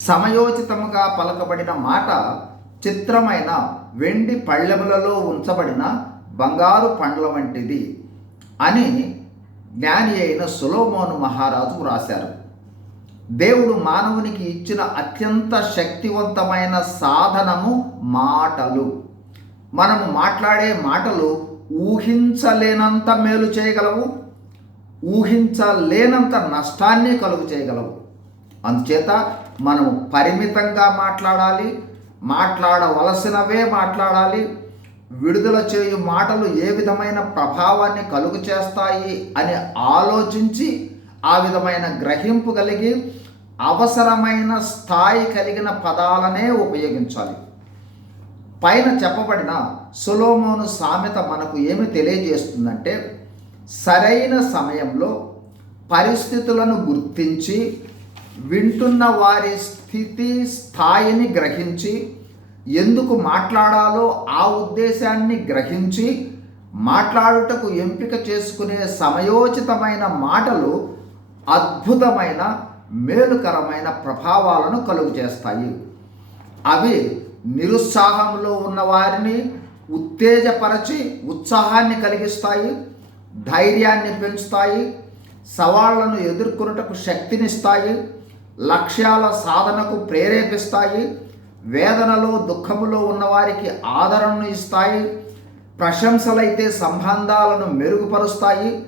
సమయోచితముగా పలకబడిన మాట చిత్రమైన వెండి పళ్ళెములలో ఉంచబడిన బంగారు పండ్ల వంటిది అని జ్ఞాని అయిన సులోమోను మహారాజు వ్రాశారు. దేవుడు మానవునికి ఇచ్చిన అత్యంత శక్తివంతమైన సాధనము మాటలు. మనము మాట్లాడే మాటలు ఊహించలేనంత మేలు చేయగలవు ఊహించలేనంత నష్టాన్ని కలుగు చేయగలవు. అందుచేత మనము పరిమితంగా మాట్లాడాలి మాట్లాడవలసినవే మాట్లాడాలి. విడుదల చేయు మాటలు ఏ విధమైన ప్రభావాన్ని కలుగు చేస్తాయి అని ఆలోచించి ఆ విధమైన గ్రహింపు కలిగి అవసరమైన స్థాయి కలిగిన పదాలనే ఉపయోగించాలి. పైన చెప్పబడిన సులోమోను సామెత మనకు ఏమి తెలియజేస్తుందంటే సరైన సమయంలో పరిస్థితులను గుర్తించి వింటున్న వారి స్థితి స్థాయిని గ్రహించి ఎందుకు మాట్లాడాలో ఆ ఉద్దేశాన్ని గ్రహించి మాట్లాడుటకు ఎంపిక చేసుకునే సమయోచితమైన మాటలు అద్భుతమైన మేలుకరమైన ప్రభావాలను కలుగు చేస్తాయి అవి నిరుత్సాహంలో ఉన్న వారిని ఉత్తేజపరచి ఉత్సాహాన్ని కలిగిస్తాయి ధైర్యాన్ని పెంచుతాయి సవాళ్ళను ఎదుర్కొనుటకు శక్తినిస్తాయి లక్ష్యాల సాధనకు ప్రేరేపిస్తాయి వేదనలో దుఃఖములో ఉన్నవారికి ఆదరణను ఇస్తాయి ప్రశంసలైతే సంబంధాలను మెరుగుపరుస్తాయి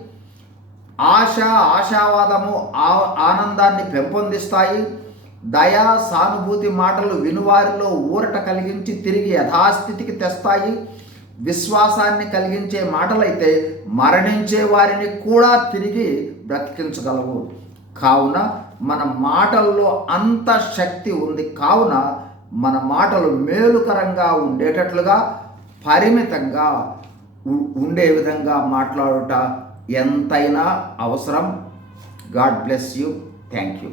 ఆశ ఆశావాదము ఆ- ఆనందాన్ని పెంపొందిస్తాయి. దయా సానుభూతి మాటలు వినువారిలో ఊరట కలిగించి తిరిగి యథాస్థితికి తెస్తాయి. విశ్వాసాన్ని కలిగించే మాటలైతే మరణించే వారిని కూడా తిరిగి బ్రతికించగలవు. కావున మన మాటల్లో అంత శక్తి ఉంది. కావున మన మాటలు మేలుకరంగా ఉండేటట్లుగా పరిమితంగా ఉండే విధంగా మాట్లాడుట ఎంతైనా అవసరం. God bless you. Thank you